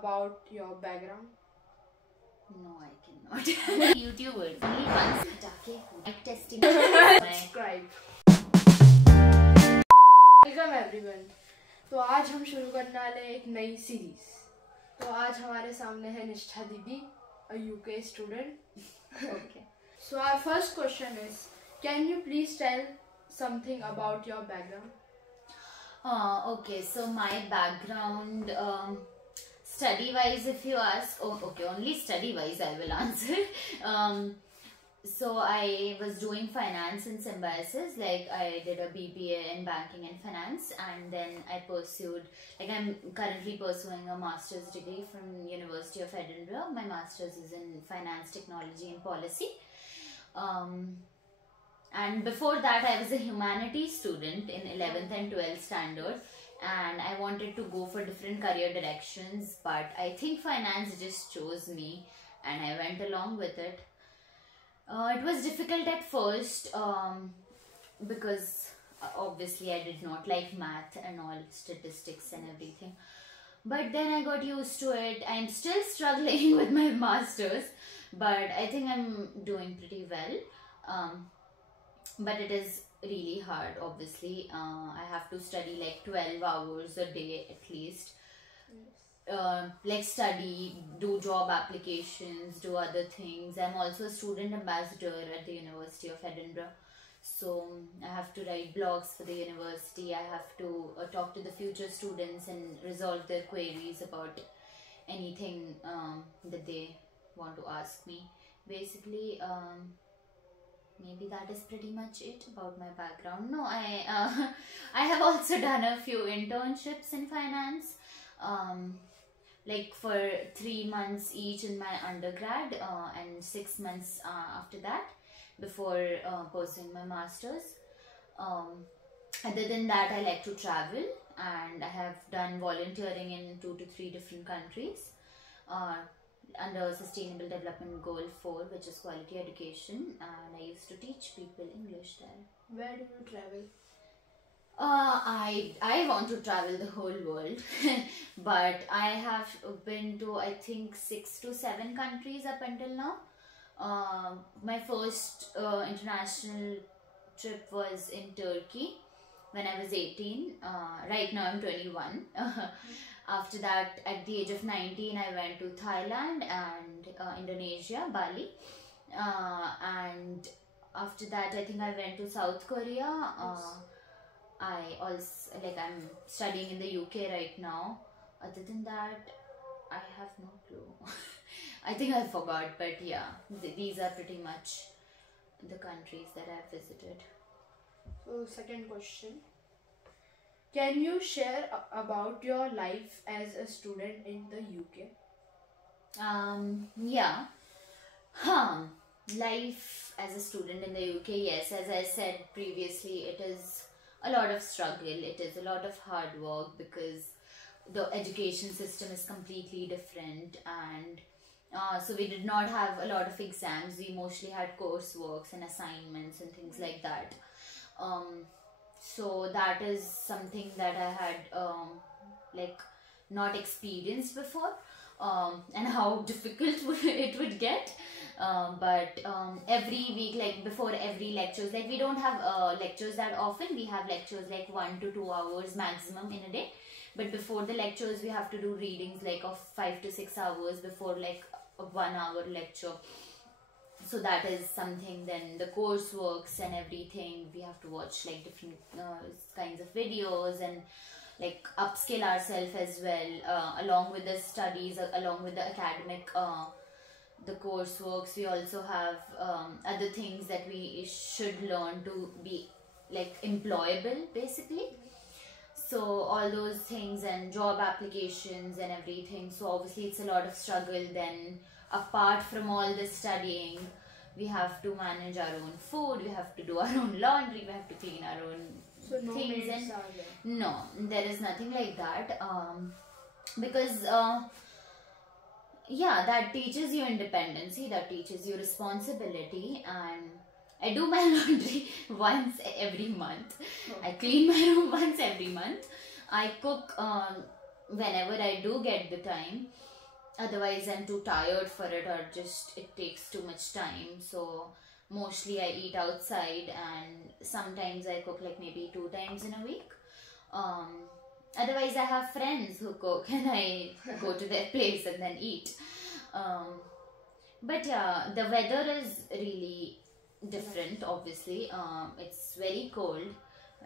about your background? No, I cannot. YouTubers. Only once. Mic testing. Subscribe. Welcome everyone. तो आज हम शुरू करने वाले हैं एक नई सीरीज. तो आज हमारे सामने है निष्ठा दीदी, a UK student. Okay. So our first question is, can you please tell something about your background? Okay, so my background, study-wise, if you ask, okay, only study-wise I will answer. So I was doing finance in Symbiosis, like I did a BBA in banking and finance, and then I pursued, like I'm currently pursuing a master's degree from University of Edinburgh. My master's is in finance, technology and policy. And before that I was a humanities student in 11th and 12th standard, and I wanted to go for different career directions, but I think finance just chose me and I went along with it. It was difficult at first because obviously I did not like math and all, statistics and everything, but then I got used to it. I'm still struggling with my masters, but I think I'm doing pretty well. But it is really hard, obviously. I have to study like 12 hours a day at least. Like study, do job applications, do other things. I'm also a student ambassador at the University of Edinburgh, so I have to write blogs for the university. I have to talk to the future students and resolve their queries about anything that they want to ask me, basically. Maybe that is pretty much it about my background. No, I have also done a few internships in finance, like for 3 months each in my undergrad, and 6 months after that, before pursuing my masters. Other than that, I like to travel, and I have done volunteering in 2 to 3 different countries under Sustainable Development Goal 4, which is quality education, and I used to teach people English there. Where do you travel? I want to travel the whole world, but I have been to, I think, 6 to 7 countries up until now. My first international trip was in Turkey when I was 18. Right now I'm 21. After that, at the age of 19, I went to Thailand and Indonesia, Bali. And after that, I think I went to South Korea. I also, like, I'm studying in the UK right now. Other than that, I have no clue. I think I forgot, but yeah, these are pretty much the countries that I've visited. So second question, can you share about your life as a student in the UK? Yeah. Life as a student in the UK, yes, as I said previously, it is a lot of struggle, it is a lot of hard work, because the education system is completely different, and so we did not have a lot of exams. We mostly had courseworks and assignments and things like that. So that is something that I had like not experienced before, and how difficult it would get. But every week, like before every lectures, like we don't have lectures that often. We have lectures like 1 to 2 hours maximum in a day, but before the lectures we have to do readings like of 5 to 6 hours before like a 1 hour lecture. So that is something. Then the courseworks and everything, we have to watch like different kinds of videos and like upskill ourselves as well, along with the studies, along with the academic the courseworks. We also have other things that we should learn to be like employable, basically. So all those things, and job applications and everything. So obviously it's a lot of struggle. Then apart from all this studying, we have to manage our own food, we have to do our own laundry, we have to clean our own things. And no, there is nothing like that, because yeah, that teaches you independency, that teaches you responsibility. And I do my laundry once every month. I clean my room once every month. I cook whenever I do get the time. Otherwise I'm too tired for it, or just it takes too much time. So mostly I eat outside, and sometimes I cook like maybe 2 times in a week. Otherwise I have friends who cook and I go to their place and then eat. But yeah, the weather is really different, obviously. It's very cold.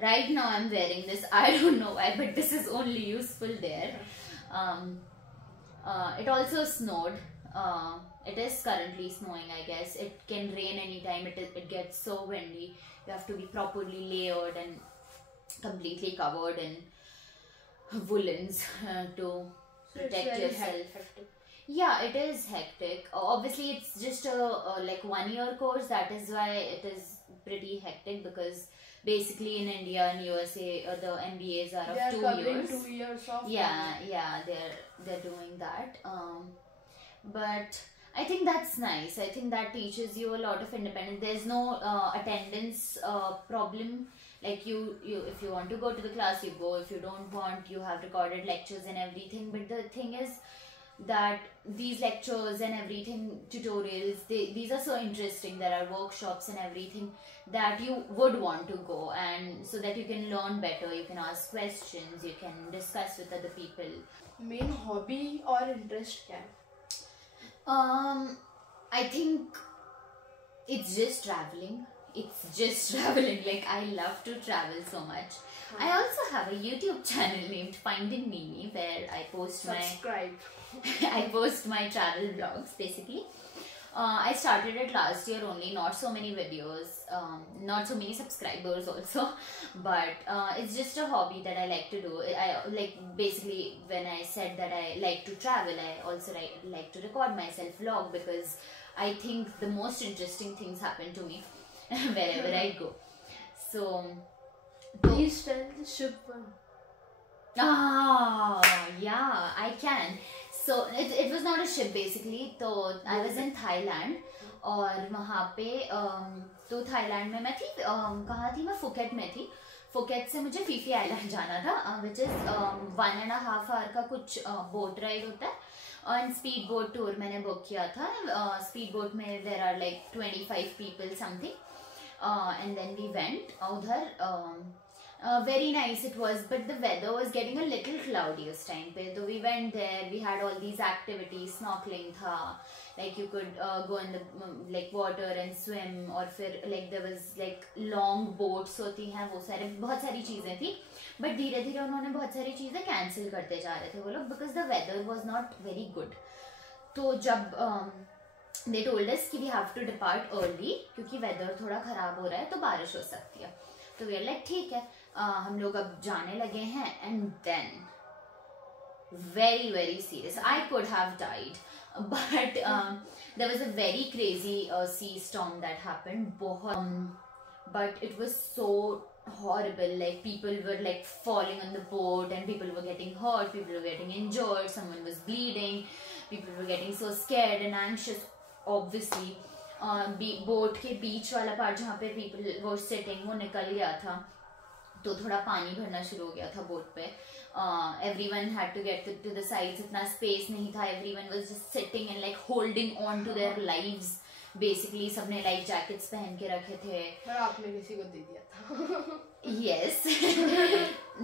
Right now I'm wearing this, I don't know why, but this is only useful there. It also snowed. It is currently snowing, I guess. It can rain anytime. It gets so windy. You have to be properly layered and completely covered in woolens to protect yourself. Hectic. Yeah, it is hectic. Obviously, it's just a like 1 year course. That is why it is pretty hectic, because basically in India and USA the MBAs are They are of 2 covering years. 2 years of. Yeah, they're doing that. But I think that's nice. I think that teaches you a lot of independence. There's no attendance problem. Like you if you want to go to the class, you go. If you don't want, you have recorded lectures and everything. But the thing is that these lectures and everything, tutorials, these are so interesting. There are workshops and everything that you would want to go, and so that you can learn better, you can ask questions, you can discuss with other people. Main hobby or interest क्या है? I think it's just traveling. Like, I love to travel so much. I also have a YouTube channel named Finding Mimi, where I post Subscribe. I post my travel vlogs, basically. I started it last year only, not so many videos, not so many subscribers also, but it's just a hobby that I like to do. I like, basically, when I said that I like to travel, I also like to record myself vlog, because I think the most interesting things happen to me wherever I go. So Please tell the ship one. Yeah, I can. So it was not a ship, basically. तो I was in Thailand, और वहाँ पे तो Thailand में मैं थी, कहाँ थी मैं, फुकेट में थी. फुकेट से मुझे फीफी आइलैंड जाना था, विच इज 1.5 hour का कुछ बोट राइड होता है. और स्पीड बोट टूर मैंने बुक किया था. स्पीड बोट में there are like 25 people something, and then we went उधर. Very nice it was, but the weather was getting a little cloudy उस time पे. So we went there, we had all these activities, snorkeling था, like you could go in the like water and swim, और फिर like there was like long boats होती हैं, वो सारे बहुत सारी चीज़ें थी. But धीरे धीरे उन्होंने बहुत सारी चीज़ें cancel करते जा रहे थे वो लोग, because the weather was not very good. तो जब they told us कि we have to depart early क्योंकि weather थोड़ा ख़राब हो रहा है, तो बारिश हो सकती है. तो we are like ठीक है, हम लोग अब जाने लगे हैं. And then very very serious, I could have died, but there was a very crazy sea storm that happened. But it was so horrible. Like, people were like falling on the boat, and people were getting hurt, people were getting injured, someone was bleeding, people were getting so scared and anxious, obviously. Boat के बीच वाला part जहाँ पे people were sitting, वो निकल गया था, तो थोड़ा पानी भरना शुरू हो गया था बोट पे. Everyone had to get to the sides, इतना space नहीं था. Everyone was just sitting and like holding on to their lives. Basically सबने life jackets पहन के रखे थे. पर आपने किसी को दे दिया था. Yes,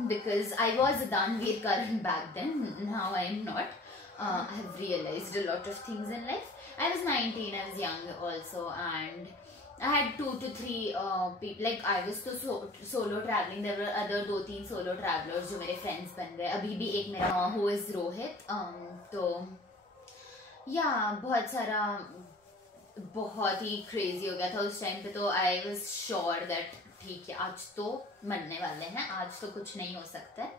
because I was a Danveer Karan back then. Now I am not. I have realized a lot of things in life. I was 19, I was young also, and I had 2 to 3 people. Like, I was तो solo traveling. There were other 2-3 solo travelers जो मेरे friends बन गए. अभी भी एक मेरा who is Rohit. तो yeah, बहुत सारा, बहुत ही crazy हो गया था उस time पे. तो I was sure that ठीक है, आज तो मरने वाले हैं, आज तो कुछ नहीं हो सकता है.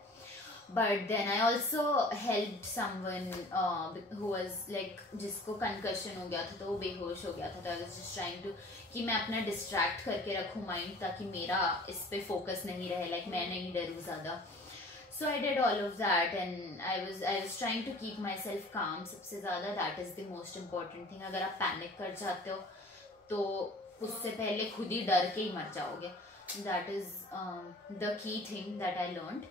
But then I also helped someone who was like, जिसको concussion हो गया था, तो वो बेहोश हो गया था. तो I was just trying to कि मैं अपना distract करके रखूँ mind, ताकि मेरा इस पे focus नहीं रहे, like मैं नहीं डरूँ ज़्यादा. So I did all of that, and I was trying to keep myself calm. सबसे ज़्यादा that is the most important thing. अगर आप panic कर जाते हो तो उससे पहले खुद ही डर के ही मर जाओगे. That is the key thing that I learned.